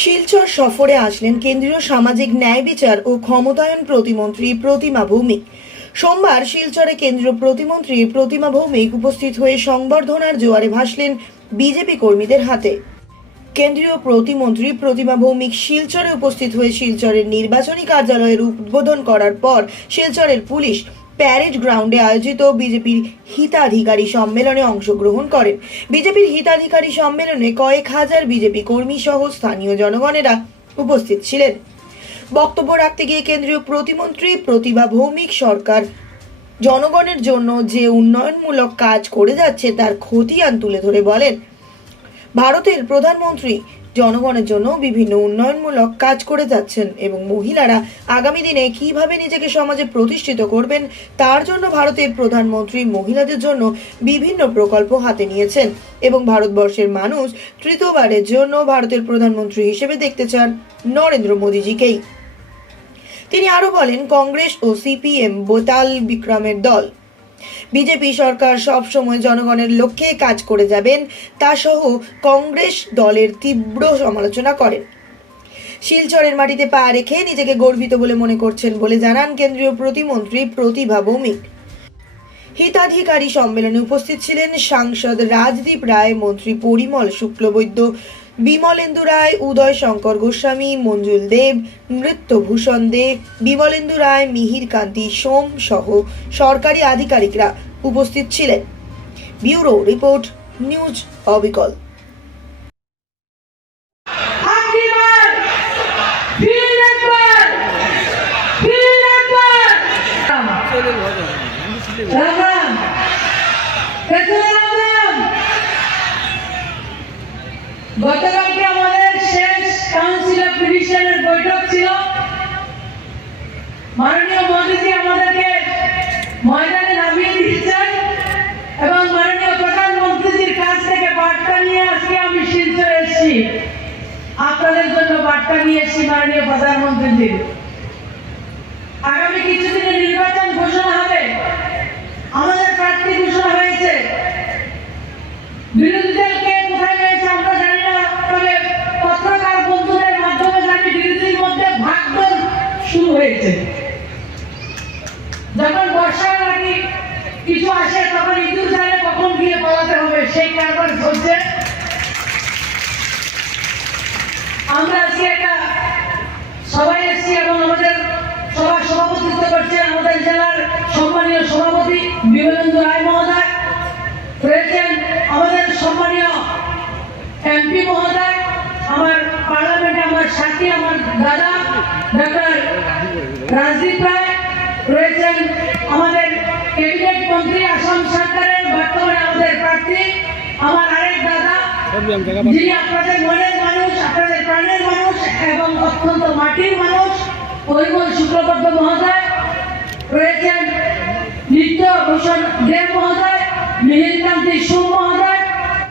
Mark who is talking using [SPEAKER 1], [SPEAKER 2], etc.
[SPEAKER 1] শিলচর সফরে আসলেন কেন্দ্রীয় সামাজিক ন্যায় বিচার ও ক্ষমতায়ন প্রতিমন্ত্রী প্রতিমা ভৌমিক। সোমবার শিলচরে কেন্দ্রীয় প্রতিমন্ত্রী প্রতিমা ভৌমিক উপস্থিত হয়ে সংবর্ধনার জোয়ারে ভাসলেন বিজেপি কর্মীদের হাতে। কেন্দ্রীয় প্রতিমন্ত্রী প্রতিমা ভৌমিক শিলচরে উপস্থিত হয়ে শিলচরের নির্বাচনী কার্যালয়ের উদ্বোধন করার পর শিলচরের পুলিশ প্যারেড গ্রাউন্ডে আয়োজিত বিজেপির হিতাধিকারী সম্মেলনে অংশগ্রহণ করেন। বিজেপির হিতাধিকারী সম্মেলনে কয়েক হাজার বিজেপি কর্মী সহ স্থানীয় জনগণেরা উপস্থিত ছিলেন। বক্তব্য রাখতে গিয়ে কেন্দ্রীয় প্রতিমন্ত্রী প্রতিভা ভৌমিক সরকার জনগণের জন্য যে উন্নয়নমূলক কাজ করে যাচ্ছে তার খতিয়ান তুলে ধরে বলেন, ভারতের প্রধানমন্ত্রী জনগণের জন্য বিভিন্ন উন্নয়নমূলক কাজ করে যাচ্ছেন এবং মহিলারা আগামী দিনে কীভাবে নিজেকে সমাজে প্রতিষ্ঠিত করবেন, তার জন্য ভারতের প্রধানমন্ত্রী মহিলাদের জন্য বিভিন্ন প্রকল্প হাতে নিয়েছেন এবং ভারতবর্ষের মানুষ তৃতীয়বারের জন্য ভারতের প্রধানমন্ত্রী হিসেবে দেখতে চান নরেন্দ্র মোদীজিকেই। তিনি আরও বলেন, কংগ্রেস ও সিপিএম, বোতাল বিক্রমের দল বিজেপি সরকার সব সময় জনগণের লক্ষ্যে কাজ করে যাবেন তা সহ কংগ্রেস দলের তীব্র সমালোচনা করেন। শিলচরের মাটিতে পা রেখে নিজেকে গর্বিত বলে মনে করছেন বলে জানান কেন্দ্রীয় প্রতিমন্ত্রী প্রতিভা ভৌমিক। হিতাধিকারী সম্মেলনে উপস্থিত ছিলেন সাংসদ রাজদীপ রায়, মন্ত্রী পরিমল শুক্লবৈদ্য বিমলেন্দু রায় উদয় শঙ্কর গোস্বামী মঞ্জুল দেব নৃত্যভূষণ দেব বিমলেন্দু রায় মিহির কান্তি সোম সহ সরকারি আধিকারিকরা উপস্থিত ছিলেন। ব্যুরো রিপোর্ট নিউজ অবিকল।
[SPEAKER 2] Yeah. গতকালকে আমাদের শেষ কাউন্সিল অফ পিটিশনের বৈঠক ছিল। মাননীয় মোদীজি আমাদেরকে ময়দানে নামিয়ে দিয়েছেন এবং মাননীয় প্রধানমন্ত্রীজির কাছ থেকে বার্তা নিয়ে আজকে আমি শিলচর এসেছি। আপনাদের জন্য বার্তা নিয়ে এসেছি মাননীয় প্রধানমন্ত্রীজির। আগামী কিছুদিনে নির্বাচন ঘোষণা হবে। কিছু আসে, তখন ইঁদুর জানে কখন গিয়ে পালাতে হবে, সেই কারবার চলছে আমরা আজকে একটা সবাই এসেছি এবং আমাদের সবার সভাপতিত্ব করছেন আমাদের জেলার সম্মানীয় সভাপতি বিমলেন্দু রায় মহোদয়, রয়েছেন আমাদের সম্মানীয় এমপি মহোদয়, আমার পার্লামেন্টে আমার সাথী, আমার দাদা মন্ত্রী আসাম সরকারের বর্তমানে আমাদের প্রার্থী, আমার আরেক দাদা, যিনি আপনাদের মনের মানুষ, আপনাদের প্রাণের মানুষ এবং অত্যন্ত মাটির মানুষ, পরিমল শুক্লপদ্ম মহোদয়, রয়েছেন নিত্য ভূষণ দেব মহোদয়, মিহিরকান্তি সু